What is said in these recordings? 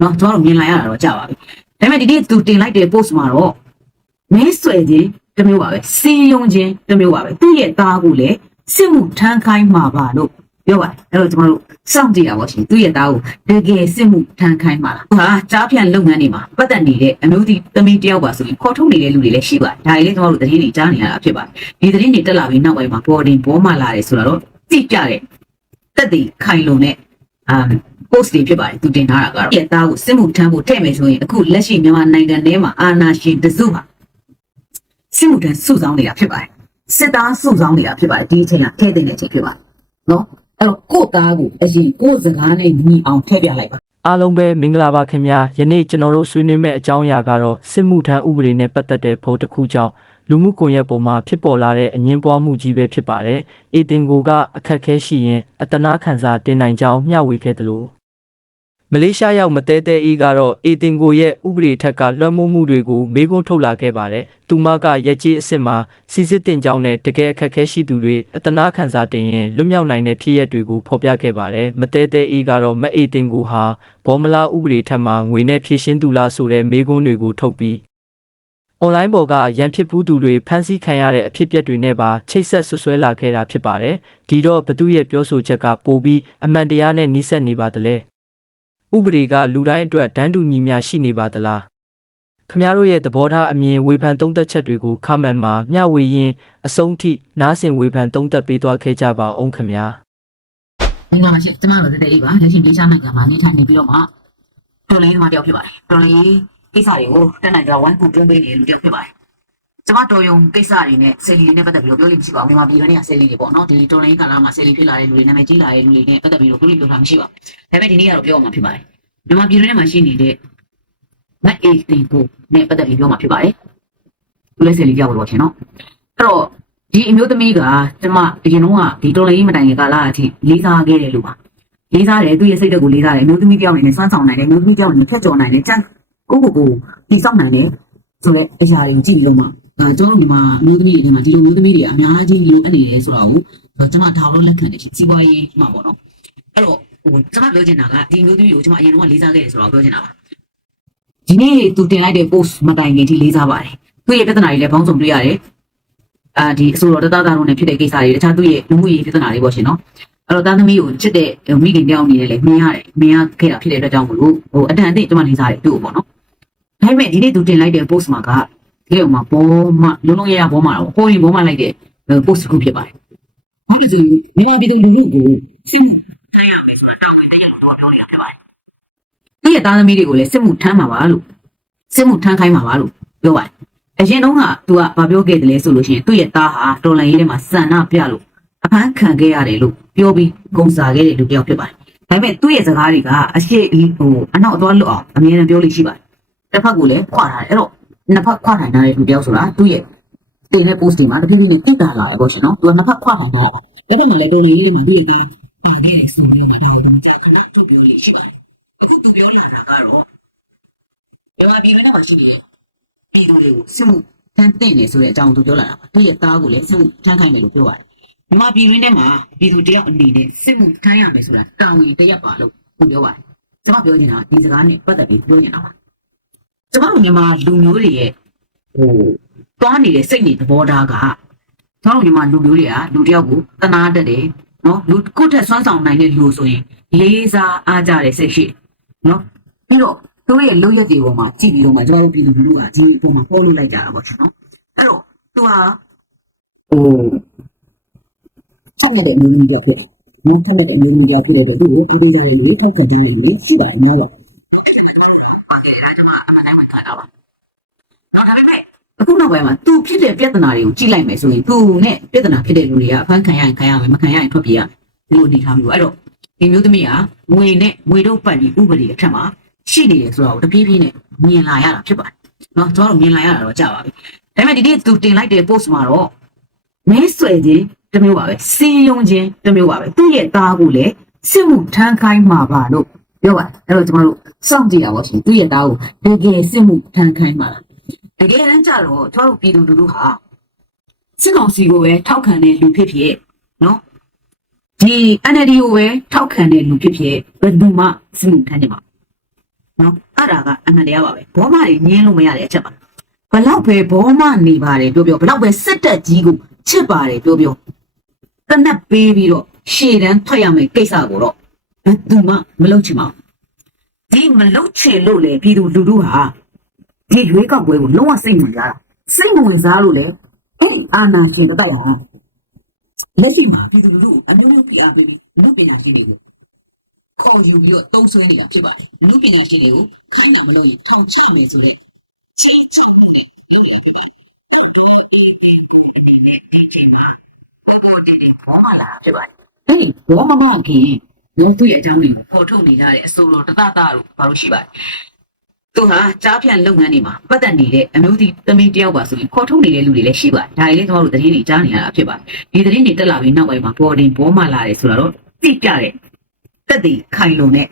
နော်ကျွန်တော်တို့မြင်လာရတာတော့ကြာပါပြီဒါပေမဲ့ဒီနေ့သူတင်လိုက်တဲ့ post မှာတော့မင်းဆွဲခြင်းတစ်မျိုးပါပဲစီယုံခြင်းတစ်မျိုးပါပဲသူ့ရဲ့သားကိုလည်းစစ်မှုထမ်းခိုင်းမှာပါလို့ပြောပါတယ်အဲ့တော့ကျွန်တော်တို့စောင့်ကြည့်ရပါရှင်သူ့ရဲ့သားကိုတကယ်စစ်မှုထမ်းခိုင်းမှာလားဟာကြားဖြန့်လုပ်ငန်းတွေမှာပတ်သက်နေတဲ့အမျိုးသမီးတယောက်ပါဆိုရင်ခေါ်ထုတ်နေတဲ့လူတွေလည်းရှိပါတယ်ဒါတွေလည်းကျွန်တော်တို့သတင်းတွေကြားနေရတာဖြစ်ပါတယ်ဒီသတင်းတွေတက်လာပြီးနောက်ပိုင်းမှာ boarding ဘောမှလာတယ်ဆိုတော့ကြည့်ကြတဲ့တက်တည်ခိုင်လုံတဲ့အာ post တွေဖြစ်ပါတယ်သူတင်ထားတာကတော့ရဲ့သားကိုစစ်မှုထမ်းဖို့ထည့်မယ်ဆိုရင်အခုလက်ရှိမြန်မာနိုင်ငံထဲမှာအာဏာရှင်တစုဟာစစ်မှုထမ်းစုဆောင်းနေတာဖြစ်ပါတယ်စစ်သားစုဆောင်းနေတာဖြစ်ပါတယ်ဒီအချိန်ကထည့်တင်တဲ့အချိန်ဖြစ်ပါတယ်နော်အဲ့တော့ကိုယ့်သားကိုအရင်ကိုယ့်စကားနဲ့ညီအောင်ထည့်ပြလိုက်ပါအားလုံးပဲမင်္ဂလာပါခင်ဗျာယနေ့ကျွန်တော်တို့ဆွေးနွေးမယ့်အကြောင်းအရာကတော့စစ်မှုထမ်းဥပဒေနဲ့ပတ်သက်တဲ့ဖို့တစ်ခုကြောင့်လူမှုကွန်ရက်ပေါ်မှာဖြစ်ပေါ်လာတဲ့အငင်းပွားမှုကြီးပဲဖြစ်ပါတယ်အေတင်ကိုကအခက်ခဲရှိရင်အတနာခံစာတင်နိုင်ကြောင်းမျှဝေခဲ့တယ်လို့ မလေးရှားရောက်မတဲတဲအေးကတော့အေတင်ကိုရဲ့ဥပဒေထက်ကလွှမ်းမိုးမှုတွေကိုမေးခွန်းထုတ်လာခဲ့ပါတယ်သူမကရက်ကြီးအစ်စ်မှာစီစစ်တင်ကြောင်းနဲ့တကယ်အခက်ခဲရှိသူတွေအတနာခံစာတင်ရင်လွတ်မြောက်နိုင်တဲ့ဖြစ်ရပ်တွေကိုဖော်ပြခဲ့ပါတယ်မတဲတဲအေးကတော့မအေတင်ကိုဟာဘောမလာဥပဒေထက်မှငွေနဲ့ဖြည့်ရှင်းသူလားဆိုတဲ့မေးခွန်းတွေကိုထုတ်ပြီး online ပေါ်ကရန်ဖြစ်ဘူးသူတွေဖမ်းဆီးခံရတဲ့အဖြစ်အပျက်တွေနဲ့ပါချိတ်ဆက်ဆွဆွဲလာခဲ့တာဖြစ်ပါတယ်ဒီတော့ဘသူရဲ့ပြောဆိုချက်ကပိုပြီးအမှန်တရားနဲ့နှိစက်နေပါသလဲ ဥပဒေကလူတိုင်းအတွက်တန်းတူညီမျှရှိနေပါသလားခမရတို့ရဲ့သဘောထားအမြင်ဝေဖန်သုံးသပ်ချက်တွေကို comment မှာမျှဝေရင်းအဆုံးထိနားဆင်ဝေဖန်သုံးသပ်ပေးသွားခဲ့ကြပါအောင်ခင်ဗျာမင်္ဂလာပါရှင်ကျမတို့တက်အေးပါလက်ရှိဒေသနိုင်ငံမှာနေထိုင်နေပြီးတော့မှတော်လေးသမားတယောက်ဖြစ်ပါတယ်တော်လေးကိစ္စတွေကိုတက်နိုင်ကြဝိုင်းကူတွန်းပေးနေတဲ့လူတယောက်ဖြစ်ပါတယ် ကျမတော်ယုံကိစ္စတွေနဲ့ဆယ်လီနဲ့ပတ်သက်ပြီးတော့ပြောလို့မရှိပါဘူးမြန်မာပြည်တွင်းကဆယ်လီတွေပေါ့နော်ဒီတော်လိုင်းကာလမှာဆယ်လီဖြစ်လာတဲ့လူတွေနာမည်ကြီးလာတဲ့လူတွေနဲ့ပတ်သက်ပြီးတော့ပြောလို့ပြောတာမရှိပါဘူးဒါပေမဲ့ဒီနေ့ကတော့ပြောအောင်မှာဖြစ်ပါတယ်မြန်မာပြည်တွင်းမှာရှိနေတဲ့မက်အေးတင်ကိုနဲ့ပတ်သက်ပြီးပြောမှာဖြစ်ပါတယ်သူလည်းဆယ်လီကြောက်လို့ပေါ့ရှင်နော်အဲ့တော့ဒီအမျိုးသမီးကကျမအရင်တော့ကဒီတော်လိုင်းမတိုင်ခင်ကာလအထိလေးစားခဲ့တယ်လို့ပါလေးစားတယ်သူရဲ့စိတ်ဓာတ်ကိုလေးစားတယ်အမျိုးသမီးတယောက်အနေနဲ့စွမ်းဆောင်နိုင်တယ်အမျိုးသမီးတယောက်အနေနဲ့ဖြတ်ကျော်နိုင်တယ်ကြံကိုကိုကိုတည်ဆောက်နိုင်တယ်ဆိုတော့အရာတွေကိုကြည့်ပြီးတော့မှ အဲကျွန်တော်တို့ဒီမှာအမျိုးသမီးတွေထဲမှာဒီလိုမျိုးသမီးတွေအများကြီးလိုအပ်နေတယ်ဆိုတာကိုကျွန်မဒါလို့လက်ခံတယ်စီးပွားရေးမှာပေါ့နော်အဲ့တော့ဟိုကျွန်မပြောချင်တာကဒီအမျိုးသမီးကိုကျွန်မအရင်တော့လေးစားခဲ့တယ်ဆိုတာကိုပြောချင်တာပါဒီနေ့သူတင်လိုက်တဲ့ post မတိုင်ခင်ထိလေးစားပါတယ်သူ့ရဲ့ပြဿနာတွေလည်းပေါင်းစုံတွေ့ရတယ်အာဒီအဆိုတော်တသားသားတို့နဲ့ဖြစ်တဲ့ကိစ္စတွေတခြားသူ့ရဲ့လူမှုရေးပြဿနာတွေပေါ့ရှင်နော်အဲ့တော့သားသမီးကိုချစ်တဲ့မိခင်တယောက်အနေနဲ့လည်းမြင်ရတယ်မြင်ရခဲ့တာဖြစ်တဲ့အတွက်ကြောင့်မလို့ဟိုအတန်အသင့်ကျွန်မလေးစားတယ်သူ့ကိုပေါ့နော်ဒါပေမဲ့ဒီနေ့သူတင်လိုက်တဲ့ post မှာက ဒီလိုမှာဘောမလုံးလုံးရရဘောမှာတော့ကိုရင်ဘောမှာလိုက်တဲ့ post တစ်ခုဖြစ်ပါတယ်ဘာလို့ဆိုမြန်မာပြည်သူလူထုကိုစဉ်းစားရမယ်ဆိုတာတောင်းနေတဲ့ရတော့ပြောနေတာဖြစ်ပါတယ်သူ့ရဲ့သားသမီးတွေကိုလည်းစစ်မှုထမ်းမှာပါလို့စစ်မှုထမ်းခိုင်းမှာပါလို့ပြောပါတယ်အရင်တုန်းကသူကဘာပြောခဲ့တယ်လဲဆိုလို့ရှိရင်သူ့ရဲ့သားဟာတော်လန်ရေးထဲမှာစံနာပြလို့အဖမ်းခံခဲ့ရတယ်လို့ပြောပြီးဂုံစားခဲ့တဲ့လူတစ်ယောက်ဖြစ်ပါတယ်ဒါပေမဲ့သူ့ရဲ့စကားတွေကအရှိဟိုအနောက်အသွားလွတ်အောင်အမြဲတမ်းပြောလို့ရှိပါတယ်တစ်ဖက်ကလည်းခွာထားတယ်အဲ့တော့ နှစ်ဖက်ခွာထိုင်ထားတဲ့လူတစ်ယောက်ဆိုတာသူ့ရဲ့တင်တဲ့ post တွေမှာတဖြည်းဖြည်းနဲ့တက်တာလာတယ်ပေါ့ရှင်နော်သူကနှစ်ဖက်ခွာထိုင်ထားတာဒါပေမဲ့လည်းတော်လန်ရေးထဲမှာသူ့ရဲ့သားပါခဲ့တယ်ဆိုပြီးတော့မှဒါကိုသူကြာခဏထုတ်ပြောလို့ရှိပါတယ်အခုသူပြောလာတာကတော့မြန်မာပြည်ထဲမှာရှိနေတဲ့ပြည်သူတွေကိုစစ်မှုထမ်းတင်နေဆိုတဲ့အကြောင်းသူပြောလာတာပါ။သူ့ရဲ့သားကိုလည်းစစ်မှုထမ်းခိုင်းတယ်လို့ပြောပါတယ်။မြန်မာပြည်တွင်းထဲမှာပြည်သူတယောက်အနေနဲ့စစ်မှုထမ်းရမယ်ဆိုတာတာဝန်တစ်ရပ်ပါလို့သူပြောပါတယ်။ကျွန်မပြောနေတာဒီစကားနဲ့ပတ်သက်ပြီးပြောနေတာပါ။ ကျွန်မတို့မြန်မာလူမျိုးတွေရဲ့ဟိုတွားနေတဲ့စိတ်နေသဘောထားကကျွန်တော်တို့မြန်မာလူမျိုးတွေကလူတယောက်ကိုတနာတတ်တယ်နော်လူကိုယ့်ထက်စွမ်းဆောင်နိုင်တဲ့လူဆိုရင်လေးစားအားကြတဲ့စိတ်ရှိတယ်နော်ပြီးတော့သူတို့ရဲ့လုပ်ရက်တွေပေါ်မှာကြည့်ပြီးတော့မှကျွန်တော်တို့ပြည်သူလူထုကဒီပုံမှာပေါ်လို့လိုက်ကြတာပေါ့ရှင်နော်အဲ့တော့သူကဟိုဆောက်တဲ့အမျိုးမျိုးကြောက်ဖြစ်တယ်နော်ဆောက်တဲ့အမျိုးမျိုးကြောက်ဖြစ်တဲ့အတွက်သူ့ကိုအသေးစိတ်လေးထောက်ခံခြင်းလေးလေးရှိပါတယ်နော်ပေါ့ဟုတ်ကဲ့အဲ့ဒါကျွန်မအမှန်တိုင်းမှခါတာပါတော့ဒါပေမဲ့အခု နောက်ပိုင်းမှာသူဖြစ်တဲ့ပြဿနာတွေကိုကြည့်လိုက်မယ်ဆိုရင်သူနဲ့ပြဿနာဖြစ်တဲ့လူတွေကအဖမ်းခံရရင်ခံရမယ်မခံရရင်ထွက်ပြေးရမယ်ဒီလိုအနေထားမျိုးအဲ့တော့ဒီမျိုးသမီးကငွေနဲ့ငွေတို့ပတ်ပြီးဥပဒေအထက်မှာရှိနေတယ်ဆိုတော့တပြေးပြေးနဲ့မြင်လာရတာဖြစ်ပါတယ်။နော်ကျွန်တော်တို့မြင်လာရတာတော့ကြာပါပြီ။ဒါပေမဲ့ဒီနေ့သူတင်လိုက်တဲ့ post မှာတော့မဲဆွဲခြင်းတစ်မျိုးပါပဲ။စီယုံခြင်းတစ်မျိုးပါပဲ။သူ့ရဲ့သားကိုလည်းစစ်မှုထမ်းခိုင်းမှာပါလို့ပြောပါတယ်။အဲ့တော့ကျွန်တော်တို့စောင့်ကြည့်ရပါရှင်။သူ့ရဲ့သားကိုတကယ်စစ်မှုထမ်းခိုင်းမှာလား။ တကယ်တမ်းကျတော့ကျွန်တော်တို့ပြည်သူလူထုဟာစစ်ကောင်စီကိုပဲထောက်ခံတဲ့လူဖြစ်ဖြစ်နော်ဒီ NLD ကိုပဲထောက်ခံတဲ့လူဖြစ်ဖြစ်ဘယ်သူမှစစ်မှုထမ်းကြမှာနော်အဲ့ဒါကအမှန်တရားပါပဲဘောမတွေညင်းလို့မရတဲ့အချက်ပါဘလောက်ပဲဘောမနေပါတယ်ပြောပြောဘလောက်ပဲစစ်တက်ကြီးကိုချစ်ပါတယ်ပြောပြောတနက်ပေးပြီးတော့ရှေ့တန်းထွက်ရမယ်ကိစ္စကိုတော့ဘယ်သူမှမလုပ်ချင်ပါဘူးဒီမလုပ်ချင်လို့လေပြည်သူလူထုဟာ ဒီရွေးကောက်ပွဲကိုလုံးဝစိတ်ဝင်စားတာစိတ်မဝင်စားလို့လေအဲ့ဒီအာဏာရှင်တို့တိုက်ဟာလက်ရှိမှာပြည်သူလူထုအမျိုးမျိုးပြအားပေးပြီးလူပညာရှင်တွေကိုခေါ်ယူပြီးတော့တုံးဆွေးနေတာဖြစ်ပါတယ်လူပညာရှင်တွေကိုခိုင်းတယ်မလို့ထင်ချိနေစီနေဖြစ်ပါတယ်အဲ့ဒီဘောမမခင်ရောသူ့ရဲ့အကြောင်းတွေကိုပေါ်ထုတ်နေကြတဲ့အဆိုတော်တတတာတို့ဘာလို့ရှိပါလဲ သူဟာကြားဖြန့်လုပ်ငန်းတွေမှာပတ်သက်နေတဲ့အမျိုးသမီးသမီးတယောက်ပါဆိုရင်ခေါ်ထုတ်နေတဲ့လူတွေလည်းရှိပါတယ်ဒါတွေလည်းကျွန်တော်တို့သတင်းတွေကြားနေရတာဖြစ်ပါတယ်ဒီသတင်းတွေတက်လာပြီးနောက်ပိုင်းမှာ boarding ဘောမှလာတယ်ဆိုတော့သိပြတဲ့တက်တဲ့ခိုင်လုံတဲ့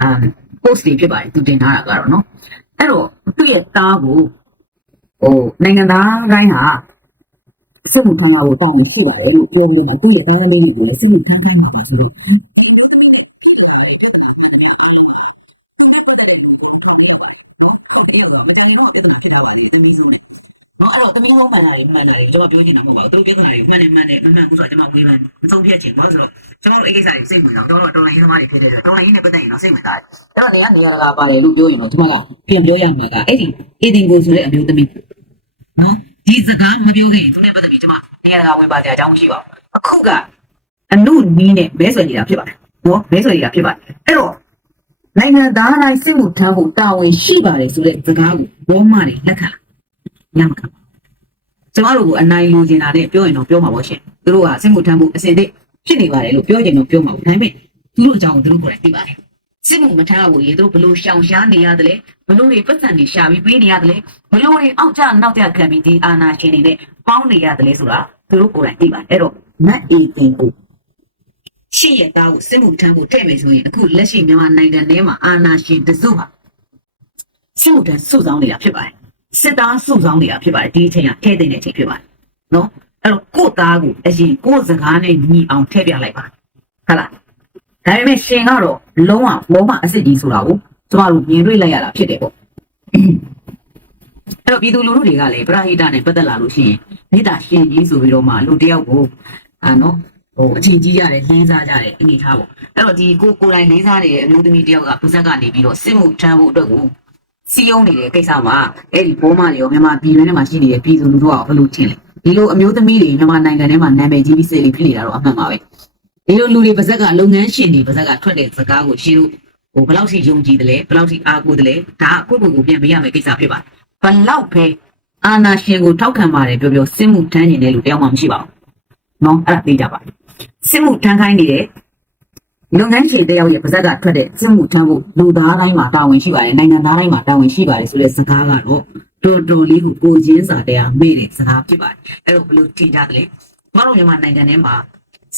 အာ post တွေဖြစ်ပါတယ်သူတင်ထားတာကတော့နော်အဲ့တော့သူ့ရဲ့သားကိုဟိုနိုင်ငံသားတိုင်းဟာစစ်မှုထမ်းတာကိုတောင်းရှိတယ်လို့ပြောလို့မဟုတ်ဘူးလေအဲလိုမျိုးစစ်မှုထမ်းတာဆိုတော့ လို့ဒီမှာမတိုင်းတော့ပြဿနာဖြစ်တာပါလေတမီးဆုံးနဲ့မအဲ့တော့တမီးဆုံးမှန်တယ်မှန်တယ်ကျွန်တော်ပြောချင်တာမဟုတ်ပါဘူးသူပြဿနာတွေမှန်တယ်မှန်တယ်မှန်မှန်ဆိုတော့ကျွန်တော်ဝေးမှန်းမဆုံးဖြတ်ချင်ဘူးဆိုတော့ကျွန်တော်တို့အဲ့ကိစ္စကြီးစိတ်ဝင်တော့ကျွန်တော်တို့တော်လိုင်းသမားတွေဖြစ်တဲ့အတွက်တော်လိုင်းနဲ့ပတ်သက်ရင်တော့စိတ်ဝင်စားတယ်။အဲ့တော့နေကနေရာကပါတယ်လို့ပြောရင်တော့ကျွန်မကပြန်ပြောရမှာကအဲ့ဒီအေဒင်ကိုဆိုတဲ့အမျိုးသမီးနော်ဒီစကားမပြောခင်သူနဲ့ပတ်သက်ပြီးကျွန်မနေရာကဝေပါတဲ့အကြောင်းမရှိပါဘူး။အခုကအနုနီးနဲ့မဲဆွယ်နေတာဖြစ်ပါတယ်။နော်မဲဆွယ်နေတာဖြစ်ပါတယ်။အဲ့တော့ နိုင်ငံသားတိုင်းစစ်မှုထမ်းဖို့တာဝန်ရှိပါတယ်ဆိုတဲ့စကားကိုဘောမတွေလက်ခံလာညမကကျွန်တော်တို့ကိုအနိုင်လိုချင်တာနဲ့ပြောရင်တော့ပြောမှာပေါ့ရှင်။သူတို့ကစစ်မှုထမ်းဖို့အစဉ်တည်းဖြစ်နေပါတယ်လို့ပြောချင်တော့ပြောမှာပေါ့ဒါပေမဲ့သူတို့အကြောင်းကိုသူတို့ကိုယ်တိုင်သိပါတယ်စစ်မှုမထားဘူးရေသူတို့ဘလို့ရှောင်ရှားနေရတယ်လဲဘလို့တွေပတ်စံတွေရှာပြီးပေးနေရတယ်လဲဘလို့တွေအောက်ကျနောက်ကျခံပြီးဒီအာနာရှင်တွေနဲ့ပေါင်းနေရတယ်လဲဆိုတာသူတို့ကိုယ်တိုင်သိပါတယ်အဲ့တော့မတ်အေတင်ကို ရှင့်ရဲ့သားကိုစစ်မှုထမ်းဖို့တဲ့မယ်ဆိုရင်အခုလက်ရှိမြန်မာနိုင်ငံထဲမှာအာနာရှင်တစုဟာစစ်မှုထမ်းစုဆောင်နေတာဖြစ်ပါတယ်စစ်သားစုဆောင်နေတာဖြစ်ပါတယ်ဒီအချိန်ကထဲသိတဲ့အချိန်ဖြစ်ပါတယ်နော်အဲ့တော့ကိုယ့်သားကိုအရင်ကိုယ့်စကားနဲ့ညီအောင်ထည့်ပြလိုက်ပါဟုတ်လားဒါပေမဲ့ရှင်ကတော့လုံးဝလုံးဝအစ်စ်ကြီးဆိုတာကိုကျမတို့မြင်တွေ့လိုက်ရတာဖြစ်တယ်ပေါ့အဲ့တော့ပြည်သူလူထုတွေကလည်းပရဟိတနဲ့ပတ်သက်လာလို့ရှိရင်မိသားရှင်ကြီးဆိုပြီးတော့မှလူတယောက်ကိုအာနော် ဟိုအချင်းကြီးရတယ်လေးစားကြတယ်အနေထားပေါ့အဲ့တော့ဒီကိုကိုယ်တိုင်လေးစားနေတဲ့အမျိုးသမီးတယောက်ကပါဇက်ကနေပြီးတော့စစ်မှုထမ်းဖို့အတွက်ကိုစီယုံနေတဲ့ကိစ္စမှာအဲ့ဒီဘိုးမတွေရောမြန်မာပြည်တွင်းထဲမှာရှိနေတဲ့ပြည်သူလူထုကဘယ်လိုထင်လဲဒီလိုအမျိုးသမီးတွေမြန်မာနိုင်ငံထဲမှာနာမည်ကြီးပြီးစိတ်လေးဖြစ်နေတာတော့အမှန်ပါပဲဒီလိုလူတွေပါဇက်ကလုပ်ငန်းရှင်တွေပါဇက်ကထွက်တဲ့စကားကိုရှင်းလို့ဟိုဘယ်လောက်ထိယုံကြည်တယ်လဲဘယ်လောက်ထိအားကိုးတယ်လဲဒါကကိုယ့်ကိုယ်ကိုပြန်မရမယ်ကိစ္စဖြစ်ပါတယ်ဘယ်လောက်ပဲအာနာရှင်ကိုထောက်ခံပါတယ်ပြောပြောစစ်မှုထမ်းနေတဲ့လူတယောက်မှမရှိပါဘူးနော်အဲ့ဒါသိကြပါ စစ်မှုထမ်းခိုင်းနေတဲ့လုပ်ငန်းရှင်တယောက်ရဲ့ပါဇက်ကထွက်တဲ့စစ်မှုထမ်းဖို့လူသားတိုင်းမှာတာဝန်ရှိပါတယ်နိုင်ငံသားတိုင်းမှာတာဝန်ရှိပါတယ်ဆိုတဲ့စကားကတော့တော်တော်လေးကိုကိုချင်းစာတရားမေ့တဲ့စကားဖြစ်ပါတယ်အဲ့တော့ဘယ်လိုထင်ကြသလဲမတော်မြန်မာနိုင်ငံထဲမှာ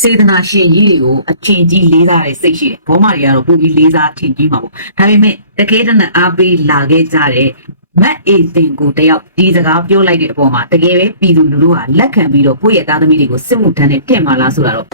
စေတနာရှင်ကြီးတွေကိုအချင်းကြီးလေးစားတဲ့စိတ်ရှိတယ်ဘောမတွေကတော့ပုံပြီးလေးစားထင်ကြီးမှာပေါ့ဒါပေမဲ့တကယ်တမ်းအားပေးလာခဲ့ကြတဲ့ မတ်အေတင်ကိုတယောက်ဒီစကားပြောလိုက်တဲ့အပေါ်မှာတကယ်ပဲပြည်သူလူထုဟာလက်ခံပြီးတော့ကိုယ့်ရဲ့သားသမီးတွေကိုစစ်မှုထမ်းနဲ့တင့်မာလားဆိုတာတော့